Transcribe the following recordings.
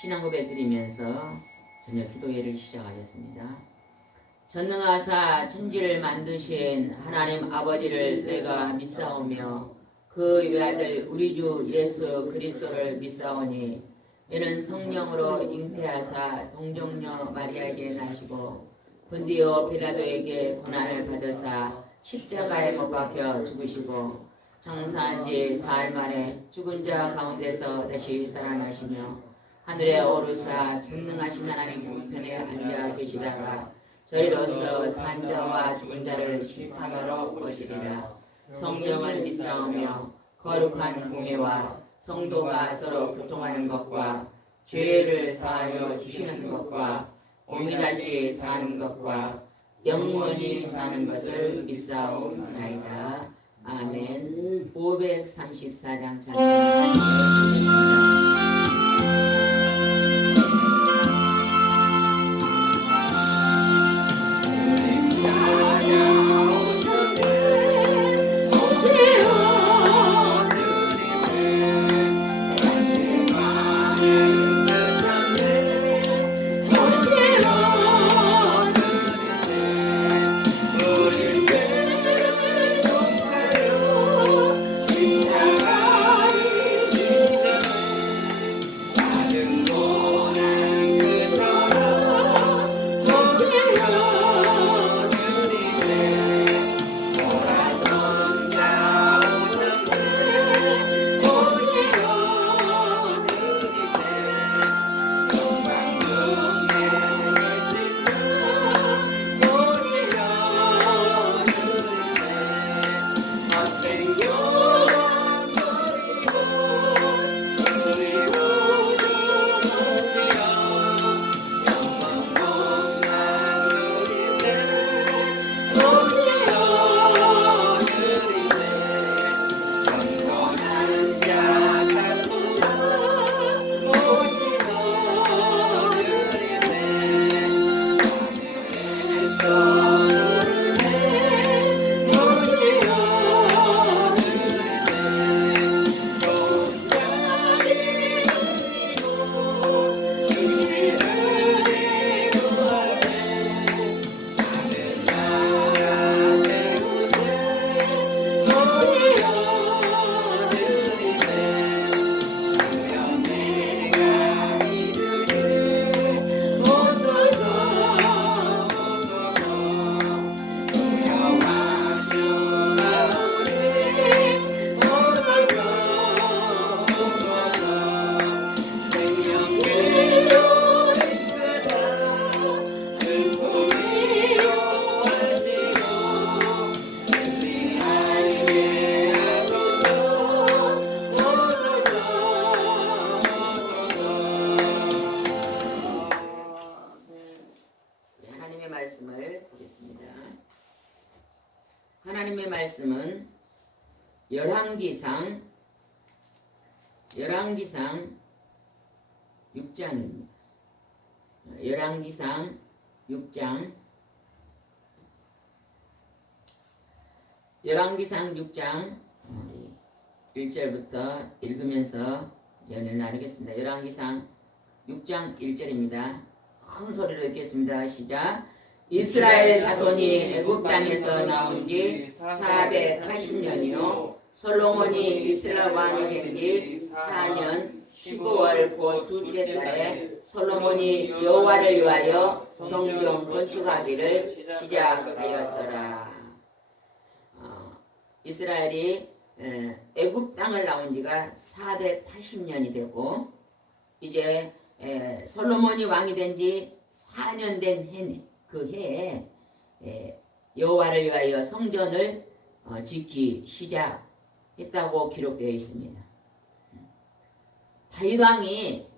신앙 고백 드리면서 저녁 기도회를 시작하겠습니다. 전능하사 천지를 만드신 하나님 아버지를 내가 믿사오며 그 외아들 우리 주 예수 그리스도를 믿사오니 이는 성령으로 잉태하사 동정녀 마리아에게 나시고 본디오 빌라도에게 고난을 받으사 십자가에 못 박혀 죽으시고 장사한 지 사흘 만에 죽은 자 가운데서 다시 살아나시며 하늘에 오르사 전능하신 하나님 우편에 앉아 계시다가 저희로서 산 자와 죽은 자를 심판하러 오시리라. 성령을 믿사오며 거룩한 공예와 성도가 서로 교통하는 것과 죄를 사하여 주시는 것과 오미다시 사는 것과 영원히 사는 것을 믿사옵나이다. 아멘. 534장 찬양합니다. 하나님의 말씀은 열왕기상 6장입니다. 열왕기상 6장 1절부터 읽으면서 연을 나누겠습니다. 열왕기상 6장 1절입니다. 큰 소리로 읽겠습니다. 시작. 이스라엘 자손이 애굽 땅에서 나온 지 480년이요 솔로몬이 이스라엘 왕이 된 지 4년 15월 곧 둘째 달에 솔로몬이 여호와를 위하여 성전 건축하기를 시작하였더라. 이스라엘이 애굽 땅을 나온 지가 480년이 되고 이제 솔로몬이 왕이 된 지 4년 된 해네. 그 해에 여호와를 위하여 성전을 짓기 시작했다고 기록되어 있습니다. 다윗 왕이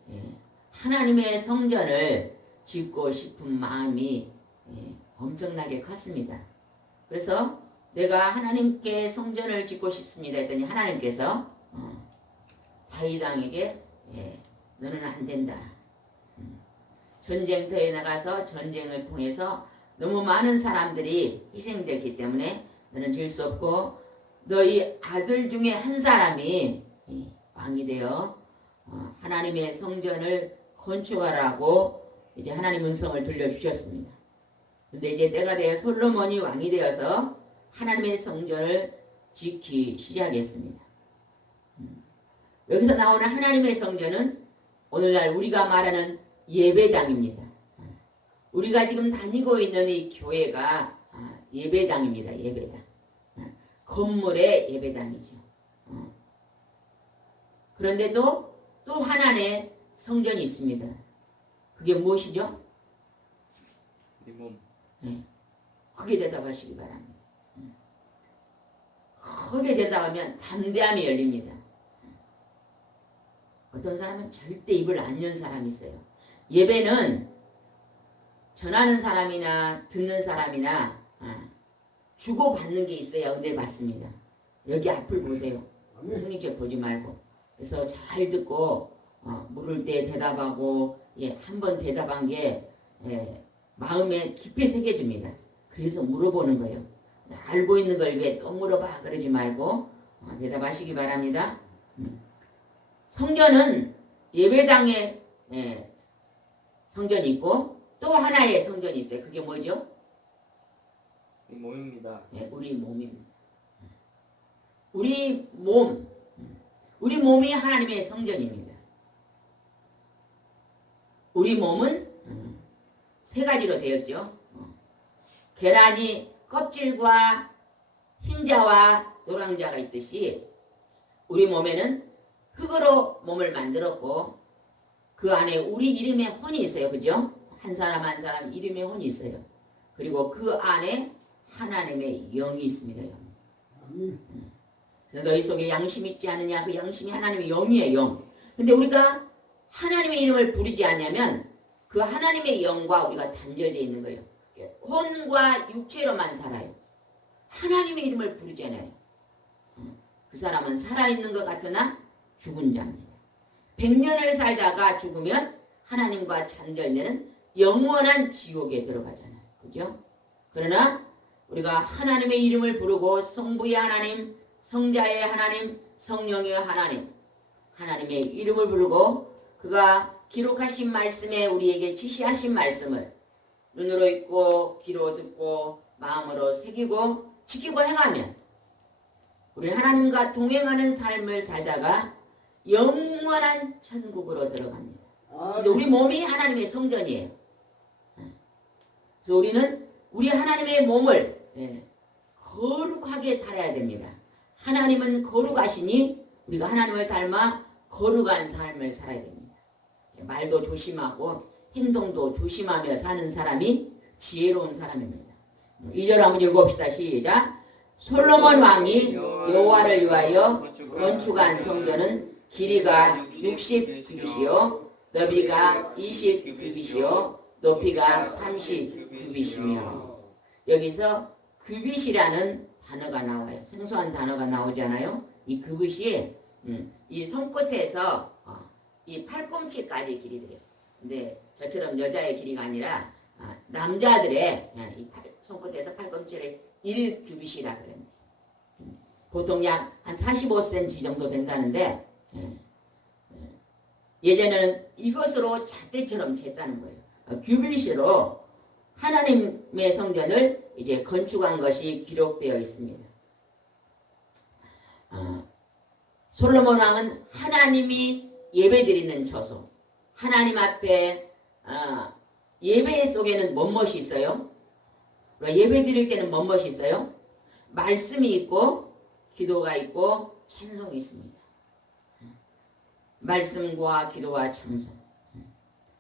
하나님의 성전을 짓고 싶은 마음이 엄청나게 컸습니다. 그래서 내가 하나님께 성전을 짓고 싶습니다 했더니 하나님께서 다윗 왕에게 너는 안 된다. 전쟁터에 나가서 전쟁을 통해서 너무 많은 사람들이 희생됐기 때문에 너는 질 수 없고 너희 아들 중에 한 사람이 왕이 되어 하나님의 성전을 건축하라고 이제 하나님 음성을 들려주셨습니다. 근데 이제 때가 되어 솔로몬이 왕이 되어서 하나님의 성전을 짓기 시작했습니다. 여기서 나오는 하나님의 성전은 오늘날 우리가 말하는 예배당입니다. 우리가 지금 다니고 있는 이 교회가 예배당입니다. 예배당. 건물의 예배당이죠. 그런데도 또 하나의 성전이 있습니다. 그게 무엇이죠? 네 몸. 네. 크게 대답하시기 바랍니다. 크게 대답하면 담대함이 열립니다. 어떤 사람은 절대 입을 안 연 사람이 있어요. 예배는 전하는 사람이나 듣는 사람이나 주고받는 게 있어야 은혜 받습니다. 여기 앞을 보세요. 성경책 보지 말고. 그래서 잘 듣고 물을 때 대답하고 한 번 대답한 게 마음에 깊이 새겨집니다. 그래서 물어보는 거예요. 알고 있는 걸 왜 또 물어봐 그러지 말고 대답하시기 바랍니다. 성전은 예배당에 성전이 있고 또 하나의 성전이 있어요. 그게 뭐죠? 몸입니다. 우리 몸입니다. 우리 몸이 하나님의 성전입니다. 우리 몸은 세 가지로 되었죠. 계란이 껍질과 흰자와 노랑자가 있듯이 우리 몸에는 흙으로 몸을 만들었고 그 안에 우리 이름의 혼이 있어요. 그죠? 한 사람 한 사람 이름의 혼이 있어요. 그리고 그 안에 하나님의 영이 있습니다. 영. 그래서 너희 속에 양심이 있지 않느냐? 그 양심이 하나님의 영이에요. 영. 근데 우리가 하나님의 이름을 부르지 않냐면 그 하나님의 영과 우리가 단절되어 있는 거예요. 혼과 육체로만 살아요. 하나님의 이름을 부르지 않아요. 그 사람은 살아있는 것 같으나 죽은 자입니다. 100년을 살다가 죽으면 하나님과 단절되는 영원한 지옥에 들어가잖아요. 그죠? 그러나 우리가 하나님의 이름을 부르고 성부의 하나님, 성자의 하나님, 성령의 하나님, 하나님의 이름을 부르고 그가 기록하신 말씀에 우리에게 지시하신 말씀을 눈으로 읽고 귀로 듣고 마음으로 새기고 지키고 행하면 우리 하나님과 동행하는 삶을 살다가 영원한 천국으로 들어갑니다. 그래서 우리 몸이 하나님의 성전이에요. 그래서 우리는 우리 하나님의 몸을 거룩하게 살아야 됩니다. 하나님은 거룩하시니 우리가 하나님을 닮아 거룩한 삶을 살아야 됩니다. 말도 조심하고 행동도 조심하며 사는 사람이 지혜로운 사람입니다. 2절 한번 읽어봅시다. 시작. 솔로몬 왕이 여호와를 위하여 건축한 성전은 길이가 60규빗이요 너비가 20규빗이요 높이가 30규빗이며 여기서 규빗이라는 단어가 나와요. 생소한 단어가 나오잖아요. 이 규빗이 이 손끝에서 이 팔꿈치까지 길이 돼요. 근데 저처럼 여자의 길이가 아니라 남자들의 이 손끝에서 팔꿈치를 1규빗이라 그랬는데 보통 약 한 45cm 정도 된다는데 예전에는 이것으로 잣대처럼 쟀다는 거예요. 규빗으로 하나님의 성전을 이제 건축한 것이 기록되어 있습니다. 솔로몬 왕은 하나님이 예배드리는 처소, 하나님 앞에 예배 속에는 뭔 있어요? 예배 드릴 때는 뭔 있어요? 말씀이 있고 기도가 있고 찬송이 있습니다. 말씀과 기도와 찬송.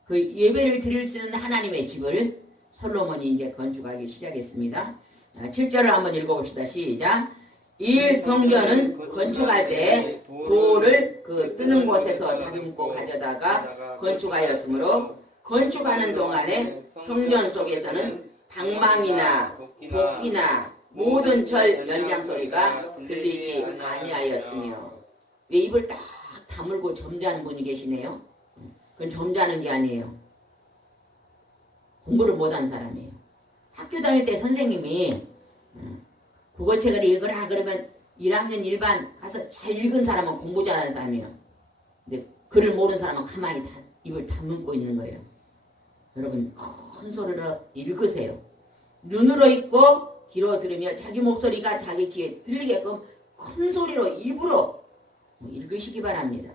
그 예배를 드릴 수 있는 하나님의 집을 솔로몬이 이제 건축하기 시작했습니다. 7절을 한번 읽어봅시다. 시작. 이 성전은 건축할 때 돌을 그 뜨는 곳에서 다듬고 가져다가 건축하였으므로 건축하는 동안에 성전 속에서는 방망이나 도끼나 모든 철 연장 소리가 들리지 아니하였으며 왜 입을 딱 다물고 점잖은 분이 계시네요. 그건 점잖은 게 아니에요. 공부를 못한 사람이에요. 학교 다닐 때 선생님이 국어책을 읽으라 그러면 1학년 1반 가서 잘 읽은 사람은 공부 잘하는 사람이에요. 근데 글을 모르는 사람은 가만히 입을 다문고 있는 거예요. 여러분 큰 소리로 읽으세요. 눈으로 읽고 귀로 들으며 자기 목소리가 자기 귀에 들리게끔 큰 소리로 입으로 읽으시기 바랍니다.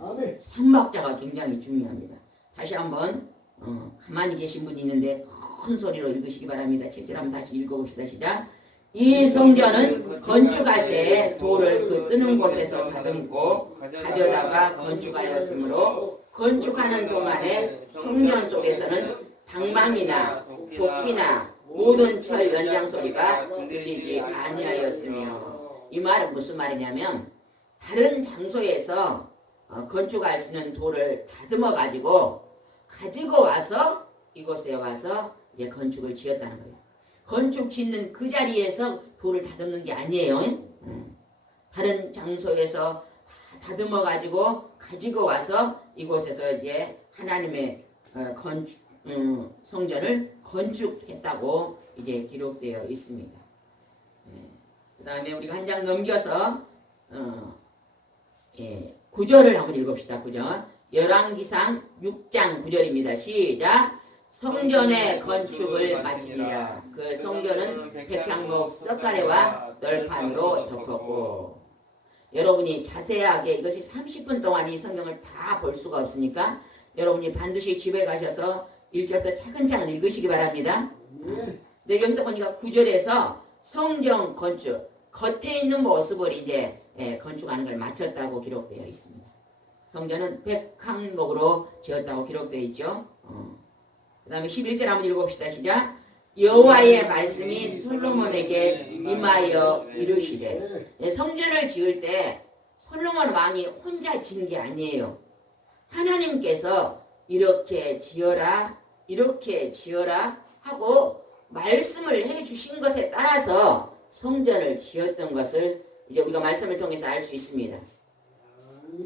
아멘. 삼박자가 굉장히 중요합니다. 다시 한번 가만히 계신 분이 있는데 큰 소리로 읽으시기 바랍니다. 7절 한번 다시 읽어봅시다. 시작. 이 성전은 건축할 때 돌을 그 뜨는 곳에서 다듬고 가져다가 건축하였으므로 건축하는 동안에 성전 속에서는 방망이나 도끼나 모든 철 연장 소리가 들리지 아니하였으며, 이 말은 무슨 말이냐면 다른 장소에서 건축할 수 있는 돌을 다듬어 가지고 와서 이곳에 와서 이제 건축을 지었다는 거예요. 건축 짓는 그 자리에서 돌을 다듬는 게 아니에요. 다른 장소에서 다듬어 가지고 와서 이곳에서 이제 하나님의 성전을 건축했다고 이제 기록되어 있습니다. 그 다음에 우리가 한 장 넘겨서 9절을 한번 읽읍시다. 9절. 열왕기상 6장 9절입니다. 시작. 성전의 건축을 마치니라. 그 성전은 백향목 석가래와 널판으로 덮었고. 여러분이 자세하게 이것이 30분 동안 이 성경을 다 볼 수가 없으니까 여러분이 반드시 집에 가셔서 1절부터 차근차근 읽으시기 바랍니다. 네, 여기서 보니까 9절에서 성전 건축, 겉에 있는 모습을 이제 건축하는 걸 마쳤다고 기록되어 있습니다. 성전은 백향목으로 지었다고 기록되어 있죠. 그 다음에 11절 한번 읽어봅시다. 시작. 여호와의 말씀이 솔로몬에게 임하여 이르시되, 성전을 지을 때 솔로몬 왕이 혼자 지은 게 아니에요. 하나님께서 이렇게 지어라 하고 말씀을 해주신 것에 따라서 성전을 지었던 것을 이제 우리가 말씀을 통해서 알 수 있습니다.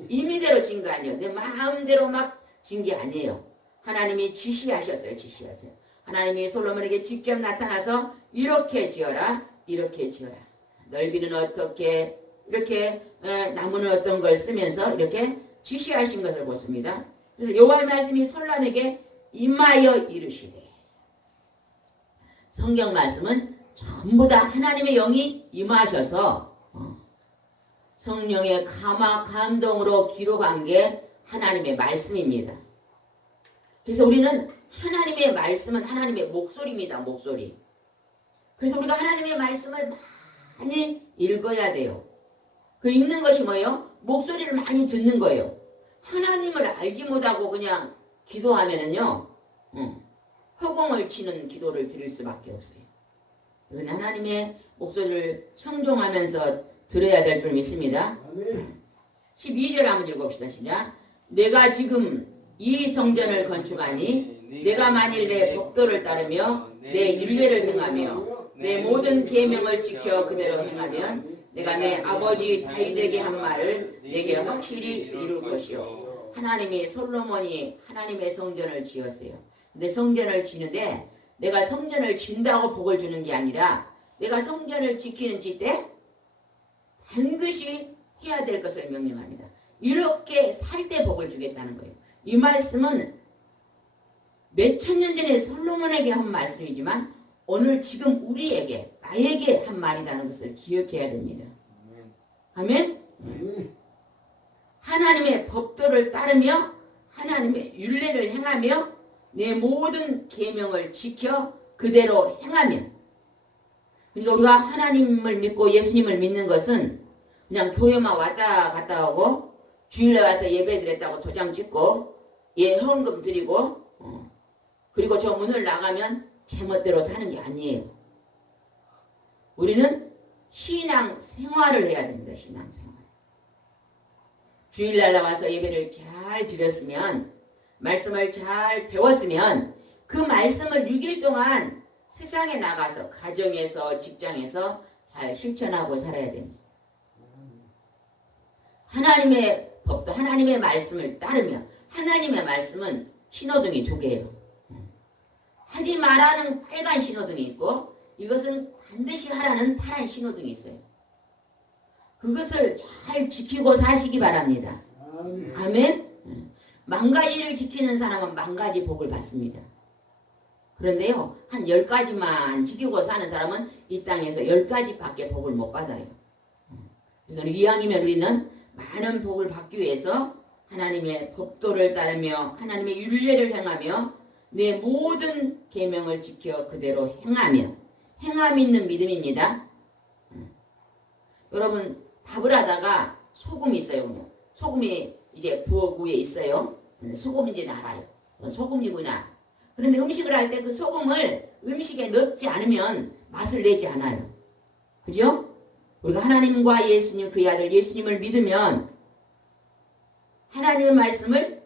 임의대로 지은 거 아니에요. 내 마음대로 막 지은 게 아니에요. 하나님이 지시하셨어요. 하나님이 솔로몬에게 직접 나타나서 이렇게 지어라. 넓이는 어떻게, 이렇게 나무는 어떤 걸 쓰면서 이렇게 지시하신 것을 보습니다. 그래서 여호와의 말씀이 솔로몬에게 임하여 이르시되, 성경 말씀은 전부 다 하나님의 영이 임하셔서 성령의 감동으로 기록한 게 하나님의 말씀입니다. 그래서 우리는 하나님의 말씀은 하나님의 목소리입니다. 목소리. 그래서 우리가 하나님의 말씀을 많이 읽어야 돼요. 그 읽는 것이 뭐예요? 목소리를 많이 듣는 거예요. 하나님을 알지 못하고 그냥 기도하면은요, 허공을 치는 기도를 드릴 수밖에 없어요. 하나님의 목소리를 청종하면서 들어야 될 줄 믿습니다. 12절 한번 읽어봅시다. 시작. 내가 지금 이 성전을 건축하니 내가 만일 내 법도를 따르며 내 율례를 행하며 내 모든 계명을 지켜 그대로 행하면 내가 내 아버지 다윗에게 한 말을 내게 확실히 이룰 것이요. 하나님이 솔로몬이 하나님의 성전을 지었어요. 근데 성전을 지는데 내가 성전을 진다고 복을 주는 게 아니라 내가 성전을 지키는 때 반드시 해야 될 것을 명령합니다. 이렇게 살 때 복을 주겠다는 거예요. 이 말씀은 몇천 년 전에 솔로몬에게 한 말씀이지만 오늘 지금 우리에게, 나에게 한 말이라는 것을 기억해야 됩니다. 아멘? 하나님의 법도를 따르며 하나님의 율례를 행하며 내 모든 계명을 지켜 그대로 행하면, 그러니까 우리가 하나님을 믿고 예수님을 믿는 것은 그냥 교회만 왔다 갔다 하고 주일날 와서 예배 드렸다고 도장 찍고 헌금 드리고 그리고 저 문을 나가면 제멋대로 사는 게 아니에요. 우리는 신앙 생활을 해야 됩니다. 신앙 생활. 주일날 나와서 예배를 잘 드렸으면, 말씀을 잘 배웠으면 그 말씀을 6일 동안 세상에 나가서 가정에서 직장에서 잘 실천하고 살아야 됩니다. 하나님의 법도 하나님의 말씀을 따르며, 하나님의 말씀은 신호등이 2개예요. 하지 말라는 빨간 신호등이 있고 이것은 반드시 하라는 파란 신호등이 있어요. 그것을 잘 지키고 사시기 바랍니다. 아멘. 만 가지를 지키는 사람은 만 가지 복을 받습니다. 그런데요, 한 10가지만 지키고 사는 사람은 이 땅에서 10가지밖에 복을 못 받아요. 그래서 이왕이면 우리는 많은 복을 받기 위해서 하나님의 법도를 따르며 하나님의 율례를 행하며 내 모든 계명을 지켜 그대로 행함 있는 믿음입니다. 여러분 밥을 하다가 소금이 있어요. 소금이 이제 부엌 위에 있어요. 소금인지는 알아요. 소금이구나. 그런데 음식을 할 때 그 소금을 음식에 넣지 않으면 맛을 내지 않아요. 그죠? 우리가 하나님과 예수님, 그의 아들 예수님을 믿으면 하나님의 말씀을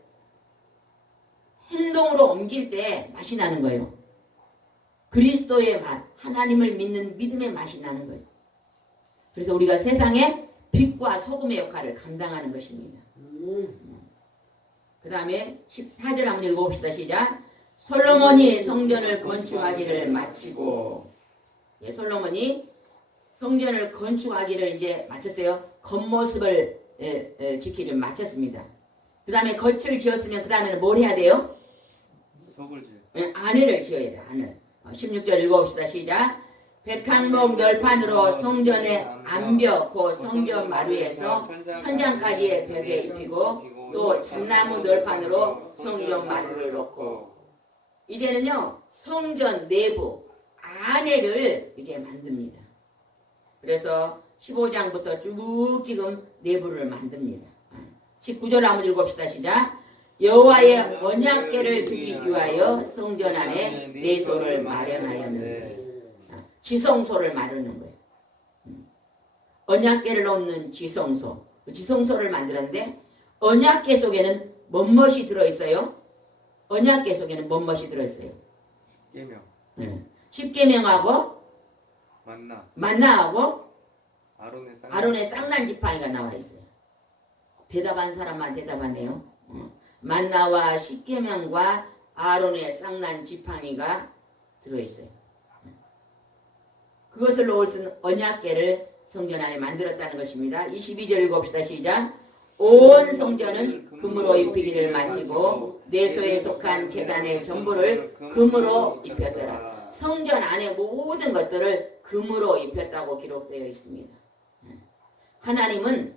행동으로 옮길 때 맛이 나는 거예요. 그리스도의 맛, 하나님을 믿는 믿음의 맛이 나는 거예요. 그래서 우리가 세상에 빛과 소금의 역할을 감당하는 것입니다. 그 다음에 14절 한번 읽어봅시다. 시작. 솔로몬이 성전을 건축하기를 마치고, 예, 솔로몬이 성전을 건축하기를 이제 마쳤어요. 겉모습을 지키를 마쳤습니다. 그 다음에 겉을 지었으면 그 다음에는 뭘 해야 돼요? 속을 지어. 예, 안을 지어야 돼. 안을. 16절 읽어봅시다. 시작. 백향목 널판으로 성전의 암벽 곧 성전 마루에서 천장까지의 벽에 입히고 또 잣나무 널판으로 성전 마루를 놓고, 이제는요 성전 내부 안에를 이제 만듭니다. 그래서 15장부터 쭉 지금 내부를 만듭니다. 19절 한번 읽어봅시다. 시작. 여호와의 언약궤를 두기 위하여 성전 안에 내소를 마련하였는데, 지성소를 마련하는 거예요. 언약궤를 놓는 지성소. 그 지성소를 만들었는데 언약궤 속에는 뭔것이 들어있어요? 언약궤 속에는 뭔것이 들어있어요? 계명. 십계명하고 만나하고 아론의 쌍난 지팡이가 나와 있어요. 대답한 사람만 대답하네요. 만나와 십계명과 아론의 쌍난 지팡이가 들어있어요. 그것을 놓을 수 있는 언약궤를 성전 안에 만들었다는 것입니다. 22절 읽어봅시다. 시작. 온 성전은 금으로 입히기를 마치고 내소에 속한 제단의 전부를 금으로 입혔더라. 성전 안에 모든 것들을 금으로 입혔다고 기록되어 있습니다. 하나님은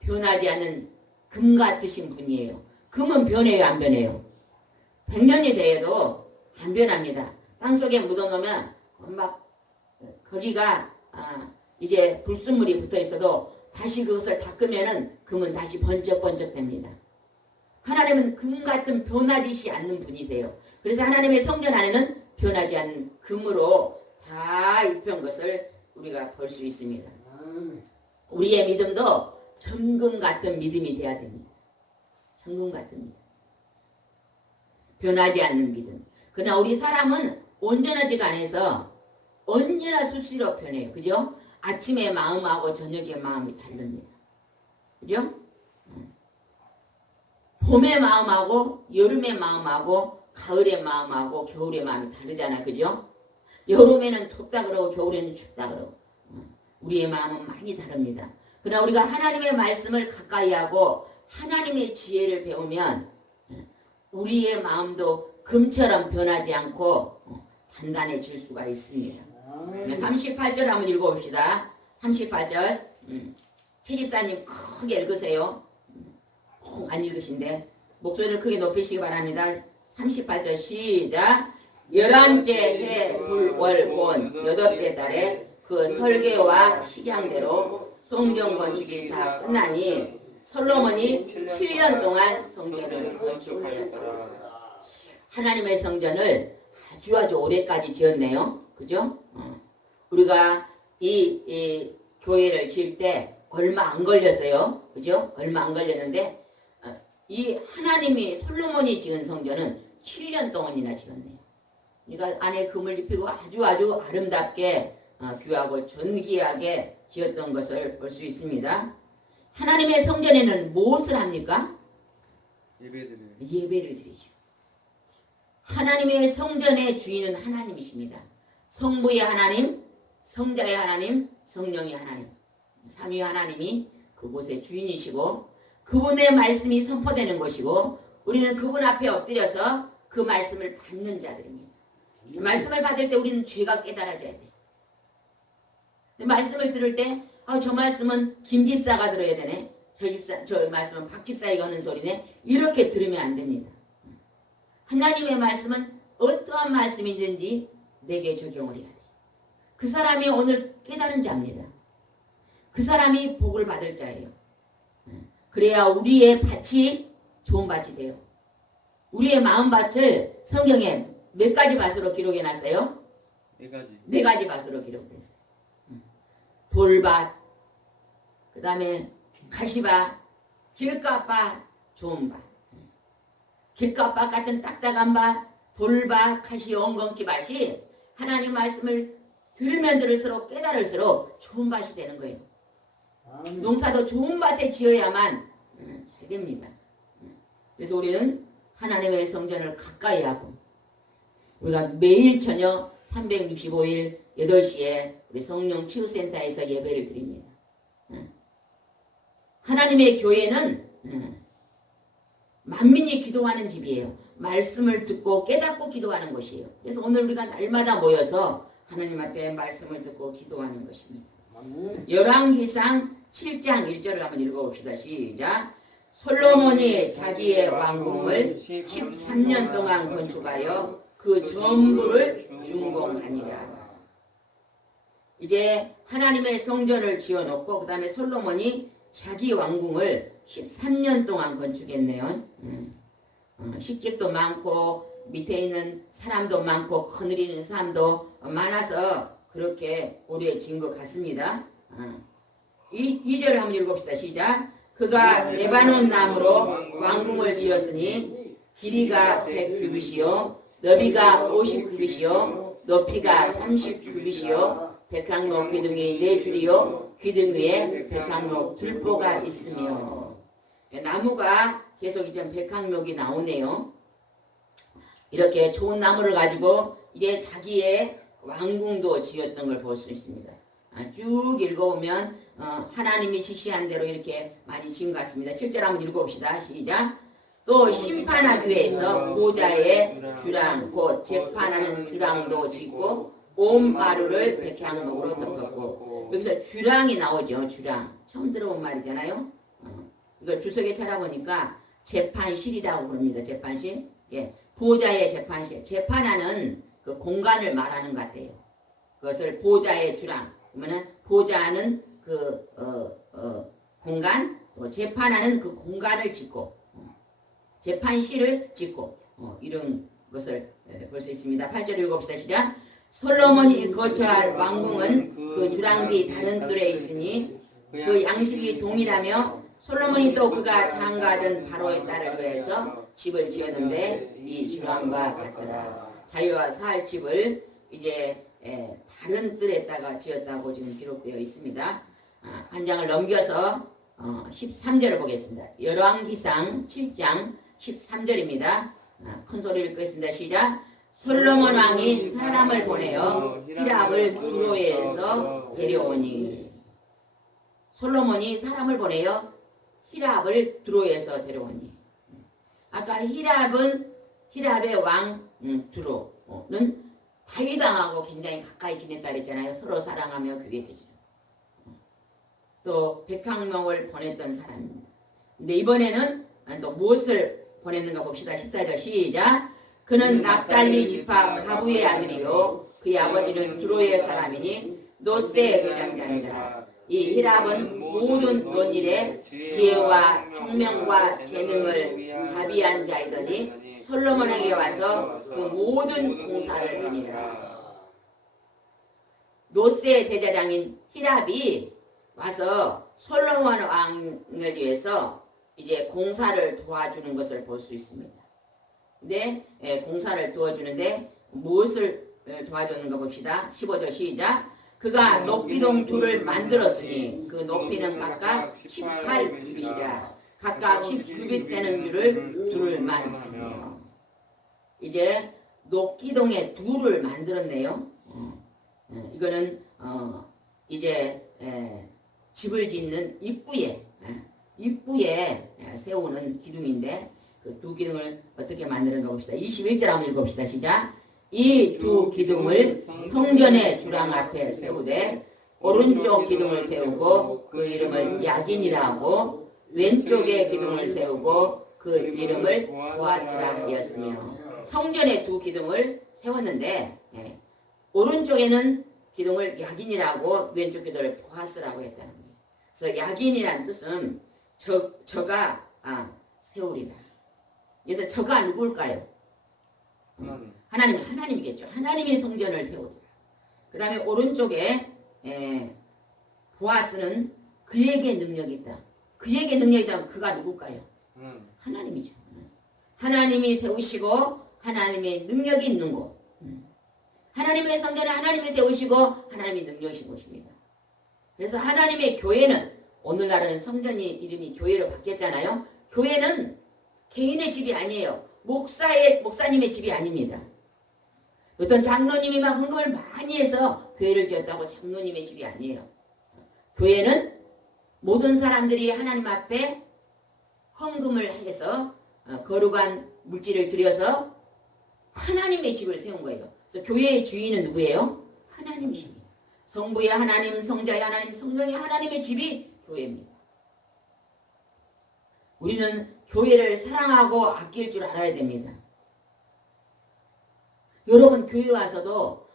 변하지 않는 금 같으신 분이에요. 금은 변해요, 안 변해요? 100년이 되어도 안 변합니다. 땅속에 묻어놓으면 막 거기가 이제 불순물이 붙어 있어도 다시 그것을 닦으면은 금은 다시 번쩍번쩍 됩니다. 하나님은 금 같은 변하지 않는 분이세요. 그래서 하나님의 성전 안에는 변하지 않는 금으로 다 입힌 것을 우리가 볼 수 있습니다. 우리의 믿음도 정금 같은 믿음이 돼야 됩니다. 정금 같은 믿음. 변하지 않는 믿음. 그러나 우리 사람은 온전하지가 않아서 언제나 수시로 변해요. 그죠? 아침의 마음하고 저녁의 마음이 다릅니다. 그죠? 봄의 마음하고 여름의 마음하고 가을의 마음하고 겨울의 마음이 다르잖아요. 그죠? 여름에는 덥다 그러고 겨울에는 춥다 그러고 우리의 마음은 많이 다릅니다. 그러나 우리가 하나님의 말씀을 가까이 하고 하나님의 지혜를 배우면 우리의 마음도 금처럼 변하지 않고 단단해질 수가 있습니다. 38절 한번 읽어봅시다. 38절. 최집사님 크게 읽으세요. 안 읽으신데 목소리를 크게 높이시기 바랍니다. 38절 시작. 11째 해 불월본 8째 달에 그 설계와 식양대로 성전 건축이 다 끝나니 솔로몬이 7년 동안 성전을 건축하였더라. 하나님의 성전을 아주 오래까지 지었네요. 그죠? 우리가 이 교회를 지을 때 얼마 안 걸렸어요. 그죠? 얼마 안 걸렸는데 이 하나님이 솔로몬이 지은 성전은 7년 동안이나 지었네요. 그러니까 안에 금을 입히고 아주 아름답게 귀하고 존귀하게 지었던 것을 볼 수 있습니다. 하나님의 성전에는 무엇을 합니까? 예배를 드리죠. 하나님의 성전의 주인은 하나님이십니다. 성부의 하나님, 성자의 하나님, 성령의 하나님, 삼위 하나님이 그곳의 주인이시고 그분의 말씀이 선포되는 것이고 우리는 그분 앞에 엎드려서 그 말씀을 받는 자들입니다. 말씀을 받을 때 우리는 죄가 깨달아져야 돼. 말씀을 들을 때 저 말씀은 김 집사가 들어야 되네. 저 말씀은 박 집사가 하는 소리네. 이렇게 들으면 안 됩니다. 하나님의 말씀은 어떠한 말씀이든지 내게 적용을 해야 돼. 그 사람이 오늘 깨달은 자입니다. 그 사람이 복을 받을 자예요. 그래야 우리의 밭이 좋은 밭이 돼요. 우리의 마음밭을 성경에 몇 가지 밭으로 기록해 놨어요? 네 가지. 네 가지 밭으로 기록됐어요. 돌밭, 그 다음에 가시밭, 길가밭, 좋은 밭. 길가밭 같은 딱딱한 밭, 돌밭, 가시, 엉겅퀴 밭이 하나님 말씀을 들으면 들을수록 깨달을수록 좋은 밭이 되는 거예요. 농사도 좋은 밭에 지어야만 잘 됩니다. 그래서 우리는 하나님의 성전을 가까이 하고 우리가 매일 저녁 365일 8시에 우리 성령 치유센터에서 예배를 드립니다. 하나님의 교회는 만민이 기도하는 집이에요. 말씀을 듣고 깨닫고 기도하는 것이에요. 그래서 오늘 우리가 날마다 모여서 하나님 앞에 말씀을 듣고 기도하는 것입니다. 열왕기상 7장 1절을 한번 읽어봅시다. 시작. 솔로몬이 자기의 왕궁을 13년 동안 건축하여 그 전부를 준공하니라. 이제 하나님의 성전을 지어놓고 그 다음에 솔로몬이 자기 왕궁을 13년 동안 건축했네요. 식객도 많고 밑에 있는 사람도 많고 거느리는 사람도 많아서 그렇게 오래 지은 것 같습니다. 2절을 한번 읽읍시다. 시작. 그가 레바논 나무로 왕궁을 지었으니 길이가 100규빗이요 너비가 50규빗이요 높이가 30규빗이요 백항목 기둥이 4줄이요 기둥 위에 백항목 들보가 있으며. 나무가 계속 이제 백항목이 나오네요. 이렇게 좋은 나무를 가지고 이제 자기의 왕궁도 지었던 걸 볼 수 있습니다. 쭉 읽어보면 하나님이 지시한 대로 이렇게 많이 지은 것 같습니다. 7절 한번 읽어봅시다. 시작. 또 심판하기 위해서 보좌의 주랑 곧 재판하는 주랑도 짓고 온 마루를 백향목으로 덮었고. 여기서 주랑이 나오죠. 주랑 처음 들어본 말이잖아요. 이걸 주석에 찾아보니까 재판실이라고 부릅니다. 재판실. 예, 보좌의 재판실. 재판하는 그 공간을 말하는 것 같아요. 그것을 보좌의 주랑. 그러면은 보좌는 그 공간, 또 재판하는 그 공간을 짓고 재판실을 짓고 이런 것을 볼 수 있습니다. 8절 읽어봅시다. 시작. 솔로몬이 거처할 왕궁은 그 주랑뒤 다른 뜰에 있으니 그 양식이 동일하며 솔로몬이 또 그가 장가든 바로의 딸을 위해서 집을 지었는데 이 주랑과 같더라. 자유와 살 집을 이제 다른 뜰에다가 지었다고 지금 기록되어 있습니다. 한 장을 넘겨서 13절을 보겠습니다. 열왕기상 7장 13절입니다. 큰 소리를 읽겠습니다. 시작. 솔로몬 왕이 사람을 보내어 히랍을 두로에서 데려오니. 솔로몬이 사람을 보내어 히랍을 두로에서 데려오니. 아까 히랍의 왕 두로는 다윗왕하고 굉장히 가까이 지냈다 그랬잖아요. 서로 사랑하며 교회했죠. 또 백항명을 보냈던 사람입니다. 근데 이번에는 또 무엇을 보냈는가 봅시다. 14절 시작. 그는 납달리 지파 가부의 아들이요 그의 아버지는 두로의 사람이니 노세 대장자니라. 이 히랍은 모든 논일에 지혜와 총명과 재능을 자비한 자이더니 솔로몬에게 와서 그 모든 공사를 하니라. 노세 대제사장인 히랍이 와서 솔로몬 왕을 위해서 이제 공사를 도와주는 것을 볼 수 있습니다. 근데 공사를 도와주는데 무엇을 도와주는가 봅시다. 15절 시작. 그가 높이동 둘을 만들었으니 그 높이는 각각 18규빗이라. 각각 10규빗 되는 줄을 둘을 만들며. 이제 녹기동에 둘을 만들었네요. 이거는 이제 집을 짓는 입구에 입구에 세우는 기둥인데 그 두 기둥을 어떻게 만드는가 봅시다. 21절 한번 읽어봅시다. 시작. 이 두 기둥을 성전의 주랑 앞에 세우되 오른쪽 기둥을 세우고 그 이름을 야긴이라 하고 왼쪽에 기둥을 세우고 그 이름을 보아스라 하였으며 성전의 두 기둥을 세웠는데 오른쪽에는 기둥을 야긴이라고 왼쪽 기둥을 보아스라고 했다는 거예요. 그래서 야긴이라는 뜻은 저가 세우리라. 그래서 저가 누굴까요? 하나님이겠죠. 하나님이 성전을 세우리라. 그 다음에 오른쪽에 보아스는 그에게 능력이 있다. 그에게 능력이 있다면 그가 누굴까요? 하나님이죠. 하나님이 세우시고 하나님의 능력이 있는 곳. 하나님의 성전을 하나님이 세우시고 하나님이 능력이신 곳입니다. 그래서 하나님의 교회는 오늘날은 성전이 이름이 교회로 바뀌었잖아요. 교회는 개인의 집이 아니에요. 목사님의 집이 아닙니다. 어떤 장로님이 막 헌금을 많이 해서 교회를 지었다고 장로님의 집이 아니에요. 교회는 모든 사람들이 하나님 앞에 헌금을 해서 거룩한 물질을 들여서 하나님의 집을 세운 거예요. 그래서 교회의 주인은 누구예요? 하나님이십니다. 성부의 하나님, 성자의 하나님, 성령의 하나님의 집이 교회입니다. 우리는 교회를 사랑하고 아낄 줄 알아야 됩니다. 여러분 교회 와서도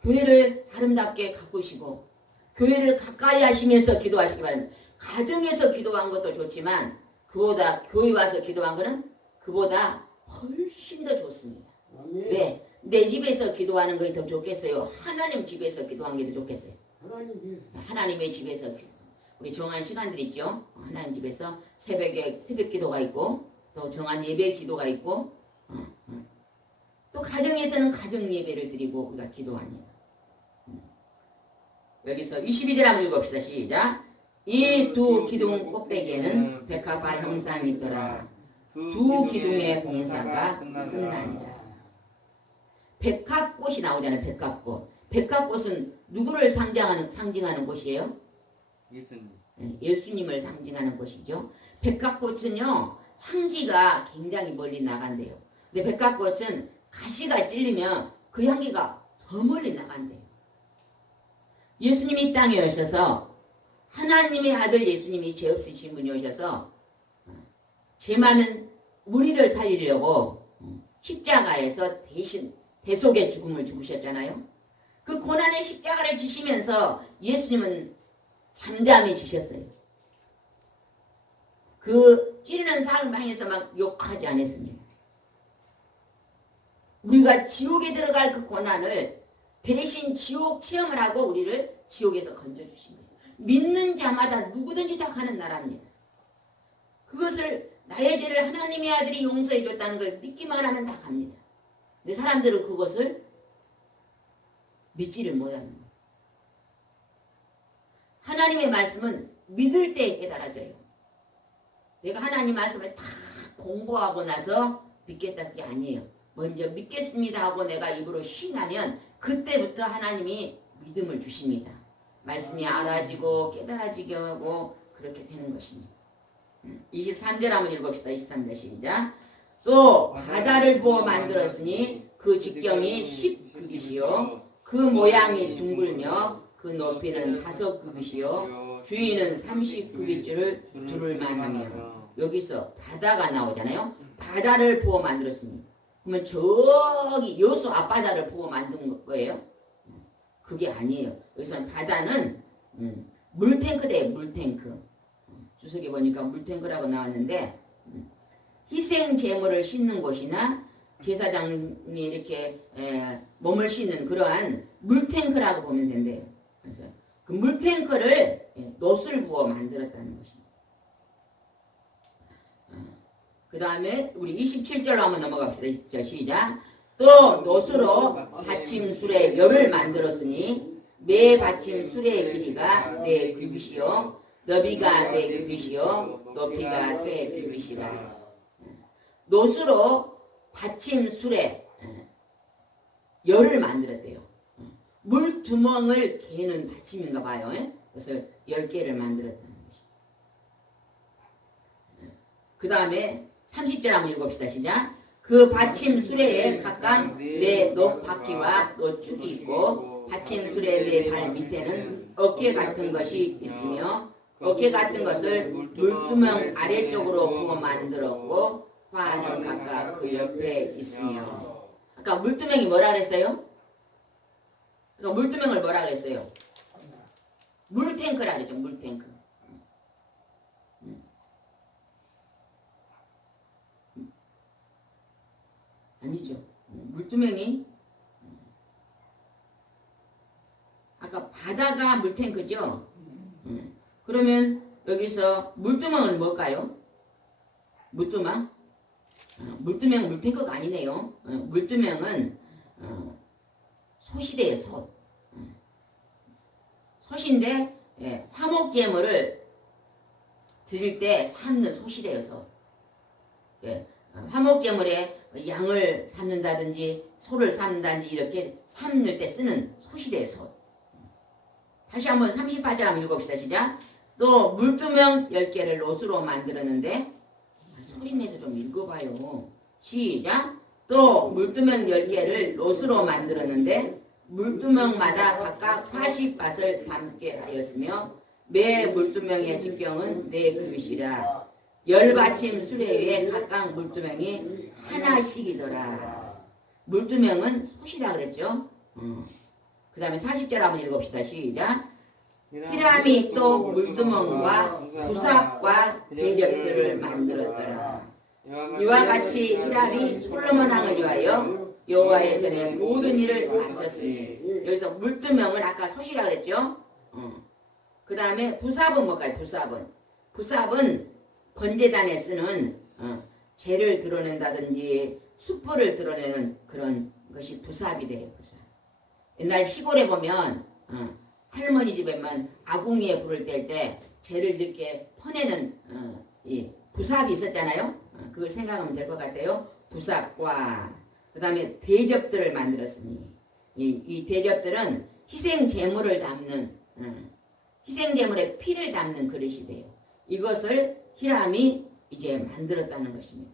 교회를 아름답게 가꾸시고 교회를 가까이 하시면서 기도하시기 바랍니다. 가정에서 기도한 것도 좋지만 그보다 교회 와서 기도한 것은 그보다 훨씬 더 좋습니다. 왜? 내 집에서 기도하는 것이 더 좋겠어요? 하나님 집에서 기도하는 게 더 좋겠어요? 하나님의 집에서 기도. 우리 정한 시간들 있죠? 하나님 집에서 새벽에 새벽 기도가 있고 또 정한 예배 기도가 있고 또 가정에서는 가정 예배를 드리고 우리가 기도합니다. 여기서 22절 한번 읽어봅시다. 시작. 이 두 기둥 꼭대기에는 백합화 형상이 있더라. 두 기둥의 공사가 끝나니라. 백합꽃이 나오잖아요. 백합꽃. 백합꽃은 누구를 상징하는 곳이에요? 예수님을 상징하는 곳이죠. 백합꽃은요 향기가 굉장히 멀리 나간대요. 근데 백합꽃은 가시가 찔리면 그 향기가 더 멀리 나간대요. 예수님이 땅에 오셔서 하나님의 아들 예수님이 죄 없으신 분이 오셔서 죄 많은 우리를 살리려고 십자가에서 대신 대속의 죽음을 죽으셨잖아요. 그 고난의 십자가를 지시면서 예수님은 잠잠히 지셨어요. 그 찌르는 사망에서 막 욕하지 않았습니다. 우리가 지옥에 들어갈 그 고난을 대신 지옥 체험을 하고 우리를 지옥에서 건져주신 거예요. 믿는 자마다 누구든지 다 가는 나라입니다. 그것을 나의 죄를 하나님의 아들이 용서해 줬다는 걸 믿기만 하면 다 갑니다. 근데 사람들은 그것을 믿지를 못하는 거예요. 하나님의 말씀은 믿을 때 깨달아져요. 내가 하나님 말씀을 다 공부하고 나서 믿겠다 그게 아니에요. 먼저 믿겠습니다 하고 내가 입으로 쉬나면 그때부터 하나님이 믿음을 주십니다. 말씀이 알아지고 깨달아지게 하고 그렇게 되는 것입니다. 23절 한번 읽읍시다. 23절 시작. 또 바다를 부어 만들었으니 그 직경이 10규빗이요 그 모양이 둥글며 그 높이는 5규빗이요 주위는 30규빗줄을 두를 만하며. 여기서 바다가 나오잖아요. 바다를 부어 만들었으니 그러면 저기 여수 앞바다를 부어 만든 거예요? 그게 아니에요. 여기서는 바다는 물탱크대요. 물탱크. 주석에 보니까 물탱크라고 나왔는데 희생 제물을 싣는 곳이나 제사장이 이렇게 몸을 싣는 그러한 물탱크라고 보면 된대요. 그래서 그 물탱크를 놋을 부어 만들었다는 것입니다. 그 다음에 우리 27절로 한번 넘어갑시다. 시작. 또 놋으로 받침술의 열을 만들었으니 매 받침술의 길이가 4규빗이요 너비가 4규빗이요 높이가 3규빗이라. 놋으로 받침술에 열을 만들었대요. 물두멍을 개는 받침인가 봐요. 그래서 10개를 만들었다는 것입니다. 그 다음에 30절 한번 읽읍시다. 시작. 그 받침 수레에 각각 네 높바퀴와 노축이 있고 받침 수레 네 발 밑에는 어깨 같은 것이 있으며 어깨 같은 것을 물두멍 아래쪽으로 부어 만들었고 화는 각각 그 옆에 있으며. 아까 물두멍이 뭐라 그랬어요? 그러니까 물두멍을 뭐라 그랬어요? 물탱크라 그랬죠. 물탱크. 아니죠. 물두멍이 아까 바다가 물탱크죠. 그러면 여기서 물두멍은 뭘까요? 물두멍? 물두멍은 물탱크가 아니네요. 물두멍은 솥이래요. 솥. 솥인데 화목제물을 드릴 때 삶는 솥이래요. 솥. 화목제물에 양을 삶는다든지 소를 삶는다든지 이렇게 삶을 때 쓰는 솥이래요. 솥. 다시 한번 38절 한번 읽어봅시다. 시작. 또 물두멍 10개를 롯으로 만들었는데 소리내서 좀 읽어봐요. 시작. 또 물두멍 10개를 롯으로 만들었는데 물두멍마다 각각 40밭을 담게 하였으며 매 물두멍의 직경은 4규빗이라 10받침 수레에 각각 물두멍이 하나씩이더라. 물두멍은 솥이라 그랬죠. 그 다음에 40절 한번 읽어봅시다. 시작. 히람이 또 물두멍과 부삽과 대접들을 만들었더라. 이와 같이 히람이 솔로몬 왕을 위하여 여호와의 전에 모든 일을 마쳤으니. 여기서 물두멍은 아까 솥이라 그랬죠. 그 다음에 부삽은 뭘까요? 부삽은 번제단에 쓰는 재를 드러낸다든지 숯불을 드러내는 그런 것이 부삽이 돼요. 부삽. 옛날 시골에 보면 할머니 집에만 아궁이에 불을 뗄 때 재를 이렇게 퍼내는 이 부삽이 있었잖아요. 그걸 생각하면 될 것 같아요. 부삽과 그 다음에 대접들을 만들었으니 이 대접들은 희생 제물을 담는 희생 제물의 피를 담는 그릇이 돼요. 이것을 히람이 이제 만들었다는 것입니다.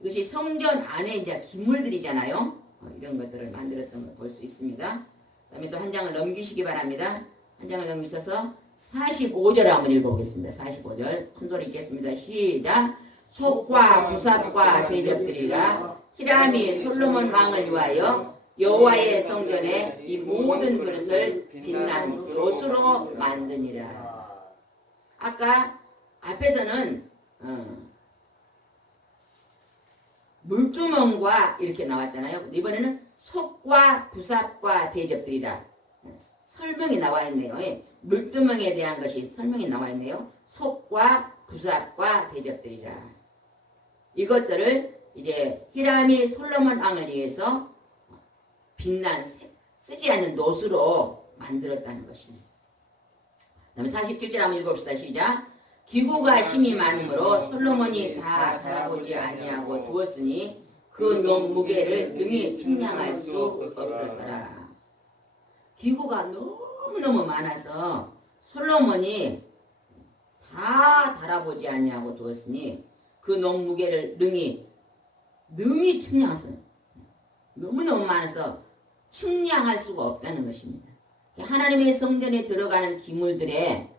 이것이 성전 안에 이제 기물들이잖아요. 이런 것들을 만들었던 걸 볼 수 있습니다. 그 다음에 또 한 장을 넘기시기 바랍니다. 한 장을 넘기셔서 45절 한번 읽어보겠습니다. 45절 큰소리 읽겠습니다. 시작. 솥과 부삽과 대접들이라 히람이 솔로몬 왕을 위하여 여호와의 성전에 이 모든 그릇을 빛난 롯으로 만드니라. 아까 앞에서는 물두멍과 이렇게 나왔잖아요. 이번에는 솥과 부삽과 대접들이다. 설명이 나와 있네요. 물두멍에 대한 것이 설명이 나와 있네요. 솥과 부삽과 대접들이라. 이것들을 이제 히람이 솔로몬 왕을 위해서 빛난 쓰지 않는 놋으로 만들었다는 것입니다. 그다음에 47절 한번 읽어봅시다. 시작. 기구가 심이 많으므로 솔로몬이 다 달아보지 아니하고 두었으니 그 농 무게를 능히 측량할 수 없었더라. 기구가 너무너무 많아서 솔로몬이 다 달아보지 아니하고 두었으니 그 농 무게를 능히 측량할 수 너무너무 많아서 측량할 수가 없다는 것입니다. 하나님의 성전에 들어가는 기물들의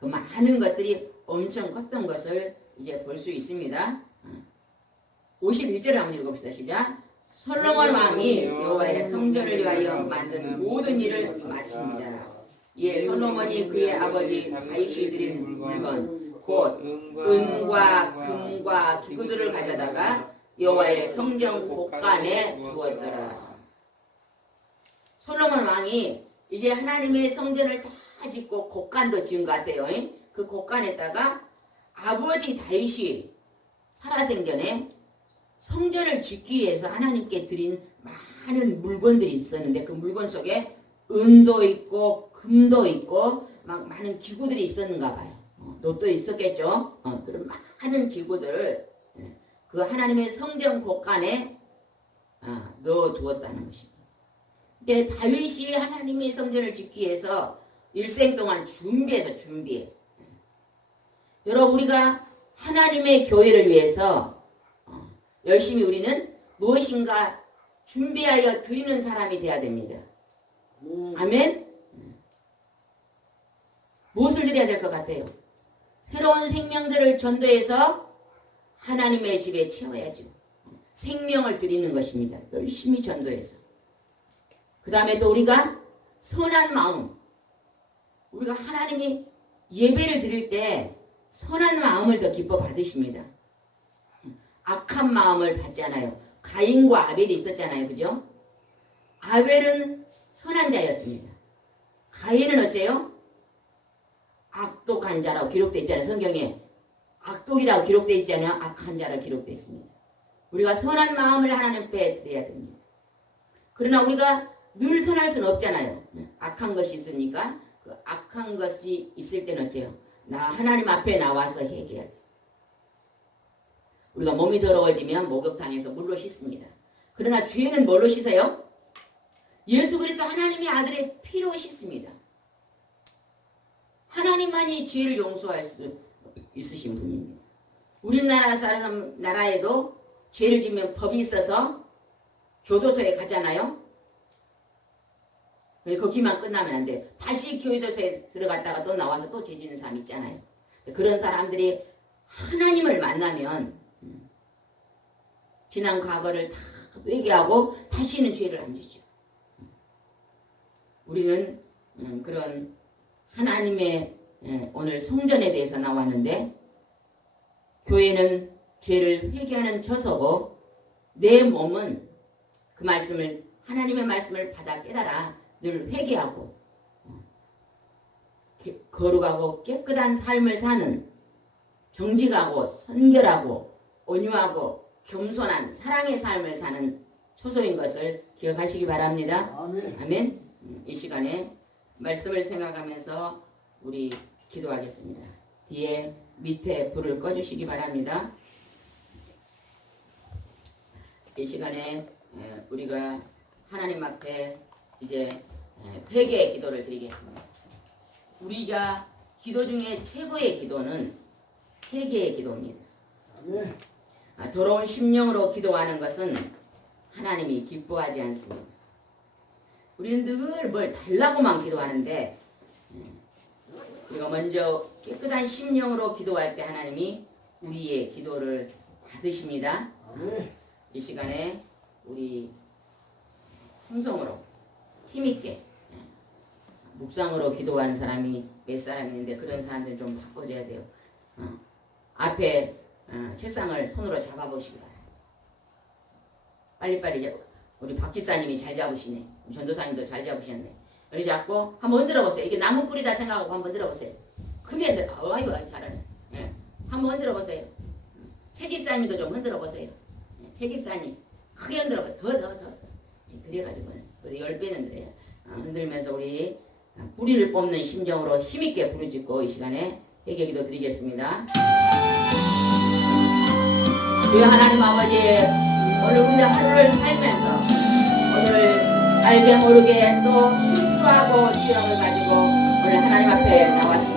그 많은 것들이 엄청 컸던 것을 이제 볼 수 있습니다. 51절 한번 읽어봅시다. 시작. 솔로몬 왕이 여호와의 성전을 위하여 만든 모든 일을 마칩니다. 이에 솔로몬이 그의 아버지 다윗이 드린 물건 곧 은과 금과 기구들을 가져다가 여호와의 성전 곳간에 두었더라. 솔로몬 왕이 이제 하나님의 성전을 다 짓고 곳간도 지은 것 같아요. 그 곳간에다가 아버지 다윗이 살아생전에 성전을 짓기 위해서 하나님께 드린 많은 물건들이 있었는데 그 물건 속에 은도 있고 금도 있고 막 많은 기구들이 있었는가 봐요. 놋도 있었겠죠. 그런 많은 기구들을 그 하나님의 성전 곳간에 넣어두었다는 것입니다. 이제 다윗이 하나님의 성전을 짓기 위해서 일생 동안 준비해. 여러분 우리가 하나님의 교회를 위해서 열심히 우리는 무엇인가 준비하여 드리는 사람이 되어야 됩니다. 아멘? 무엇을 드려야 될 것 같아요? 새로운 생명들을 전도해서 하나님의 집에 채워야죠. 생명을 드리는 것입니다. 열심히 전도해서. 그 다음에 또 우리가 선한 마음. 우리가 하나님이 예배를 드릴 때 선한 마음을 더 기뻐 받으십니다. 악한 마음을 받잖아요. 가인과 아벨이 있었잖아요. 그죠? 아벨은 선한 자였습니다. 가인은 어째요? 악독한 자라고 기록되어 있잖아요. 성경에. 악독이라고 기록되어 있잖아요. 악한 자라고 기록되어 있습니다. 우리가 선한 마음을 하나님 앞에 드려야 됩니다. 그러나 우리가 늘 선할 수는 없잖아요. 악한 것이 있으니까 그 악한 것이 있을 때는 어째요? 나 하나님 앞에 나와서 회개해야 돼요. 우리가 몸이 더러워지면 목욕탕에서 물로 씻습니다. 그러나 죄는 뭘로 씻어요? 예수 그리스도 하나님의 아들의 피로 씻습니다. 하나님만이 죄를 용서할 수 있으신 분입니다. 우리나라 사람 나라에도 죄를 지면 법이 있어서 교도소에 가잖아요. 거기만 끝나면 안 돼요. 다시 교도소에 들어갔다가 또 나와서 또 죄 짓는 사람 있잖아요. 그런 사람들이 하나님을 만나면 지난 과거를 다 회개하고 다시는 죄를 안 지죠. 우리는 그런 하나님의 오늘 성전에 대해서 나왔는데 교회는 죄를 회개하는 처소고 내 몸은 그 말씀을 하나님의 말씀을 받아 깨달아 늘 회개하고 거룩하고 깨끗한 삶을 사는 정직하고 선결하고 온유하고 겸손한 사랑의 삶을 사는 처소인 것을 기억하시기 바랍니다. 아멘. 아멘. 이 시간에 말씀을 생각하면서 우리 기도하겠습니다. 뒤에 밑에 불을 꺼주시기 바랍니다. 이 시간에 우리가 하나님 앞에 이제 회개의 기도를 드리겠습니다. 우리가 기도 중에 최고의 기도는 회개의 기도입니다. 아멘. 더러운 심령으로 기도하는 것은 하나님이 기뻐하지 않습니다. 우리는 늘 뭘 달라고만 기도하는데 우리가 먼저 깨끗한 심령으로 기도할 때 하나님이 우리의 기도를 받으십니다. 아멘. 이 시간에 우리 통성으로 힘있게 묵상으로 기도하는 사람이 몇 사람 있는데 그런 사람들 좀 바꿔줘야 돼요. 앞에 책상을 손으로 잡아보시기 바랍니다. 빨리빨리 이제 우리 박 집사님이 잘 잡으시네. 전도사님도 잘 잡으셨네. 이렇게 잡고 한번 흔들어보세요. 이게 나무 뿌리다 생각하고 한번 흔들어보세요. 크면 아이고 잘하네. 한번 흔들어보세요. 최 집사님도 좀 흔들어보세요. 최 집사님 크게 흔들어보세요. 더 그래가지고 10배는 그래요. 흔들면서 우리 뿌리를 뽑는 심정으로 힘있게 부르짖고 이 시간에 회개기도 드리겠습니다. 주여 하나님 아버지, 오늘 우리가 하루를 살면서 오늘 알게 모르게 또 실수하고 죄악을 가지고 오늘 하나님 앞에 나왔습니다.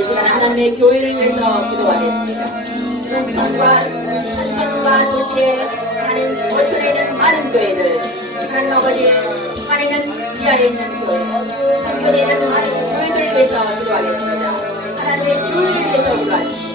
이 시간 하나님의 교회를 위해서 기도하겠습니다. 농촌과 산촌과 도시에 하나님 거처에 있는 많은 교회들, 하나님 아버지 안에 있는 지하에 있는 교회, 성교에 있는 많은 교회들을 위해서 기도하겠습니다. 하나님의 교회를 위해서 기도하겠습니다.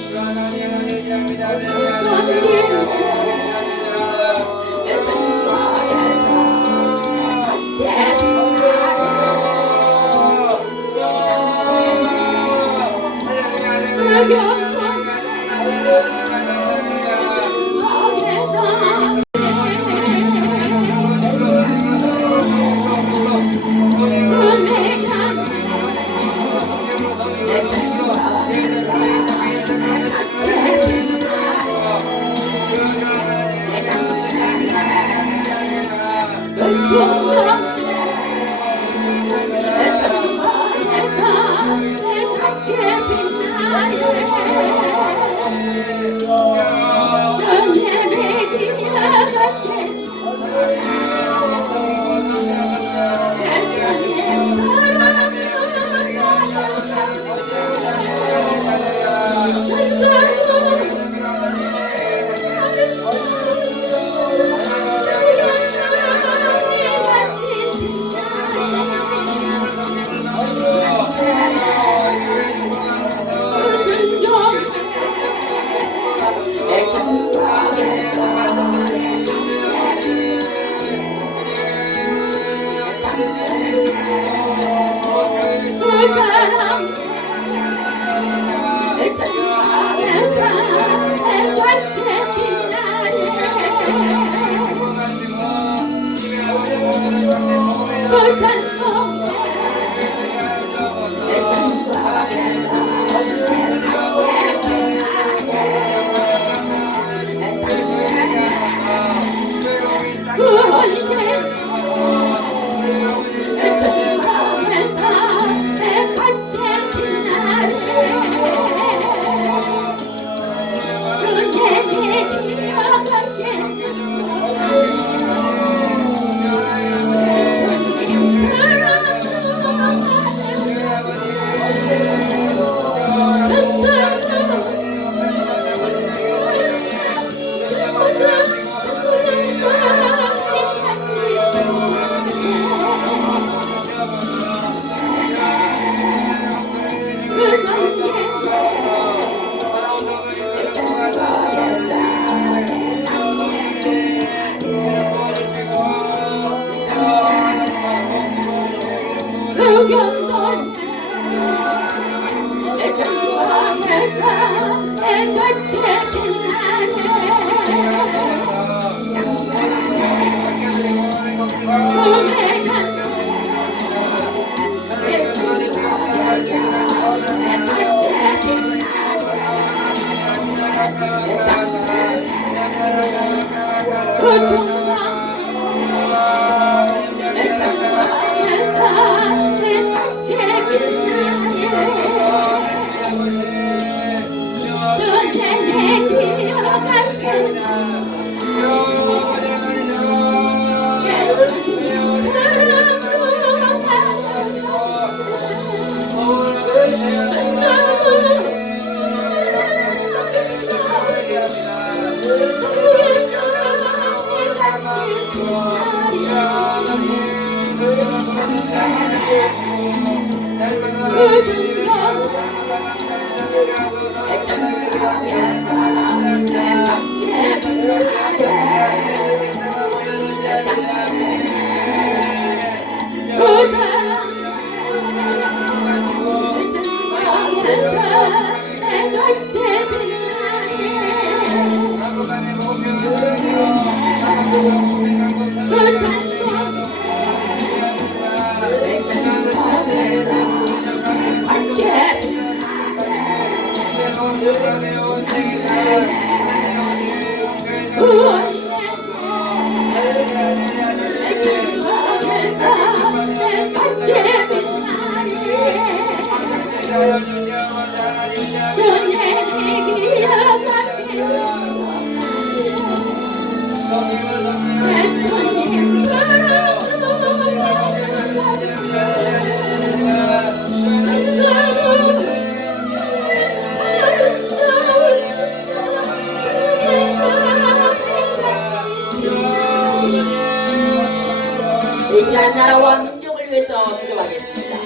이 시간 나라와 민족을 위해서 기도하겠습니다.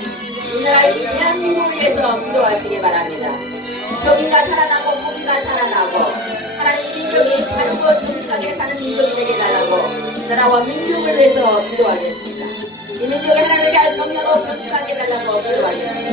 이 나라의 대한민국을 위해서 기도하시기 바랍니다. 교미가 살아나고 고기가 살아나고 하나님 민족이 바르고 정직하게 사는 민족이 되게 달라고 나라와 민족을 위해서 기도하겠습니다. 이 민족이 하나님을 잘 경영하고 정직하게 달라고 기도하겠습니다.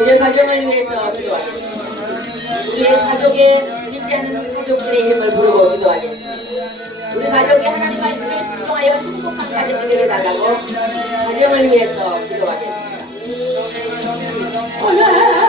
우리의 가정을 위해서 기도하겠습니다. 우리의 가족에 믿지 않는 가족들의 이름을 부르고 기도하겠습니다. 우리 가족이 하나님 말씀을 순종하여 행복한 가정이 되게 달라고 가정을 위해서 기도하겠습니다. 오늘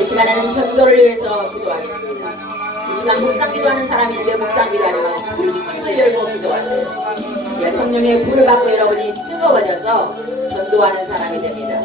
이 시간에는 전도를 위해서 기도하겠습니다. 이 시간 묵상 기도하는 사람인데 묵상 기도 아니면 우리 주님을 열고 기도하세요. 예, 성령의 불을 받고 여러분이 뜨거워져서 전도하는 사람이 됩니다.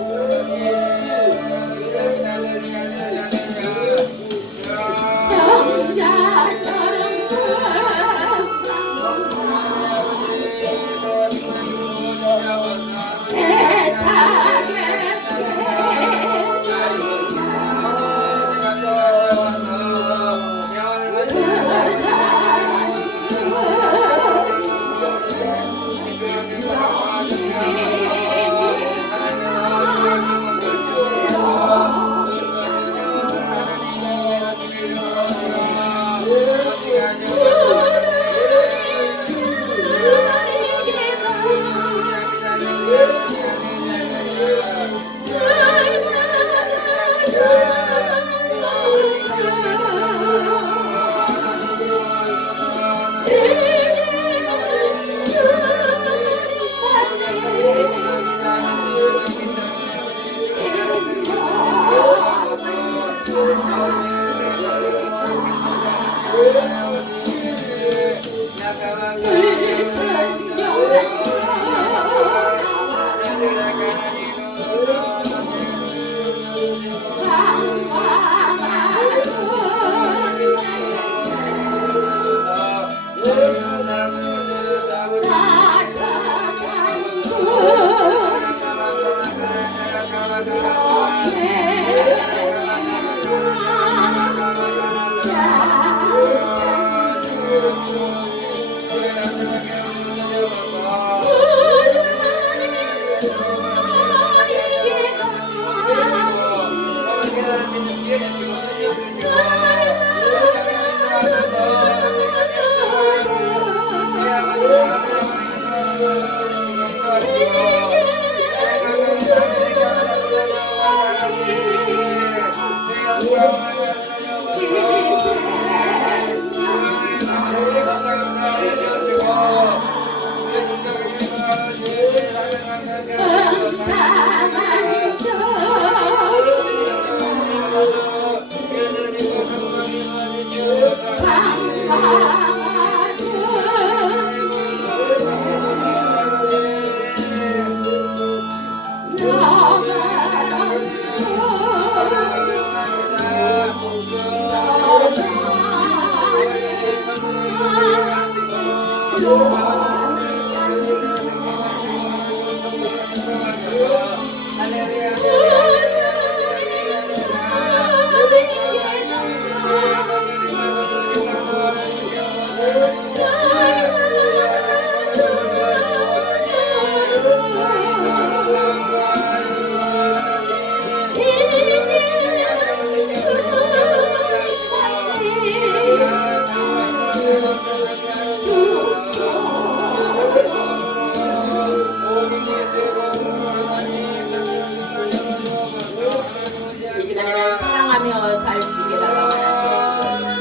이 시간에는 사랑하며 살 수 있게 달라고 하나님께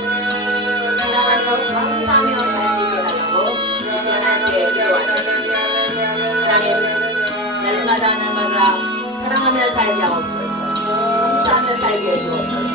사랑하며 감사하며 살 수 있게 달라고 이 시간 하나님께 기도하겠습니다. 하나님 날마다 사랑하며 살게 하옵소서. 감사하며 살게 해주옵소서.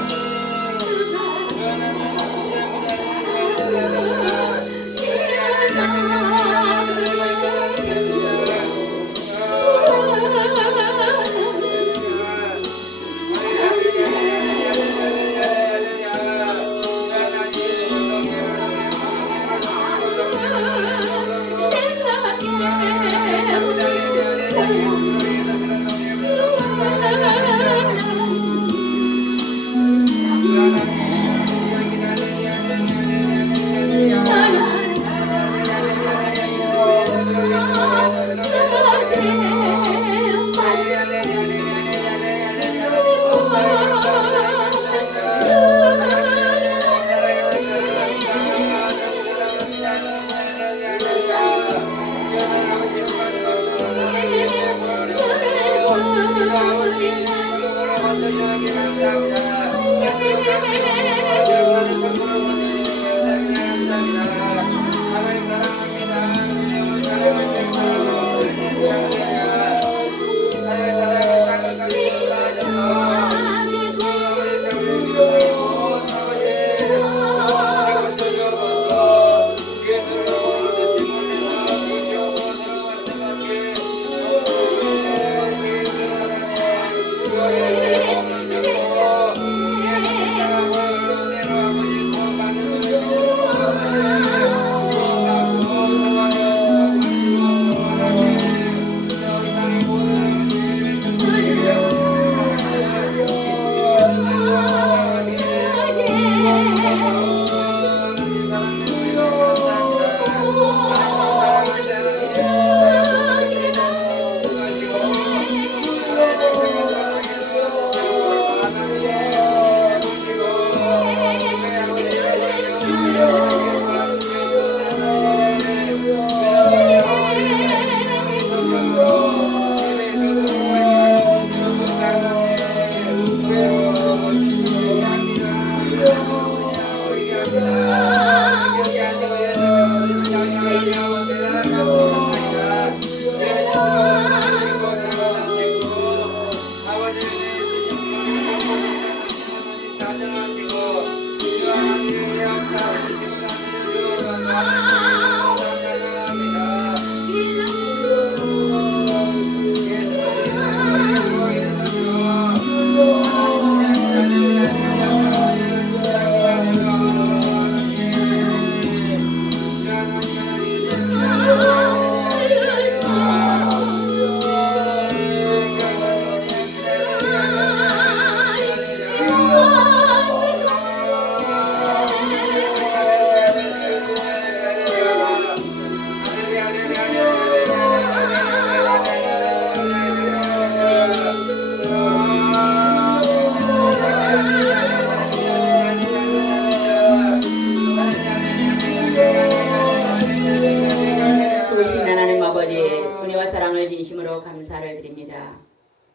감사드립니다.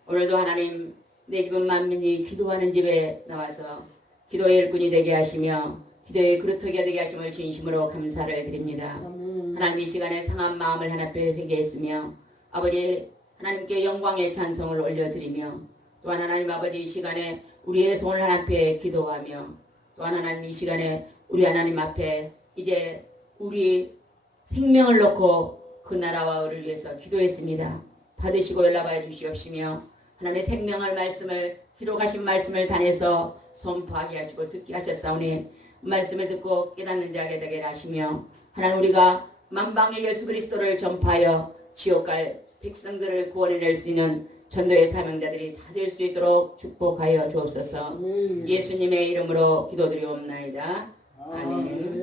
오늘도 하나님 내 집은 만민이 기도하는 집에 나와서 기도의 일꾼이 되게 하시며 기도의 그루터기가 되게 하심을 진심으로 감사를 드립니다. 하나님 이 시간에 상한 마음을 하나님께 회개했으며 아버지 하나님께 영광의 찬송을 올려드리며 또한 하나님 아버지 이 시간에 우리의 손을 하나님께 기도하며 또한 하나님 이 시간에 우리 하나님 앞에 이제 우리 생명을 놓고 그 나라와 의를 위해서 기도했습니다. 받으시고 연락하여 주시옵시며 하나님의 생명을 말씀을 기록하신 말씀을 단에서 선포하게 하시고 듣게 하셨사오니 말씀을 듣고 깨닫는 자에게 되게 하시며 하나님 우리가 만방의 예수 그리스도를 전파하여 지옥 갈 백성들을 구원해낼 수 있는 전도의 사명자들이 다 될 수 있도록 축복하여 주옵소서. 예수님의 이름으로 기도드리옵나이다. 아멘.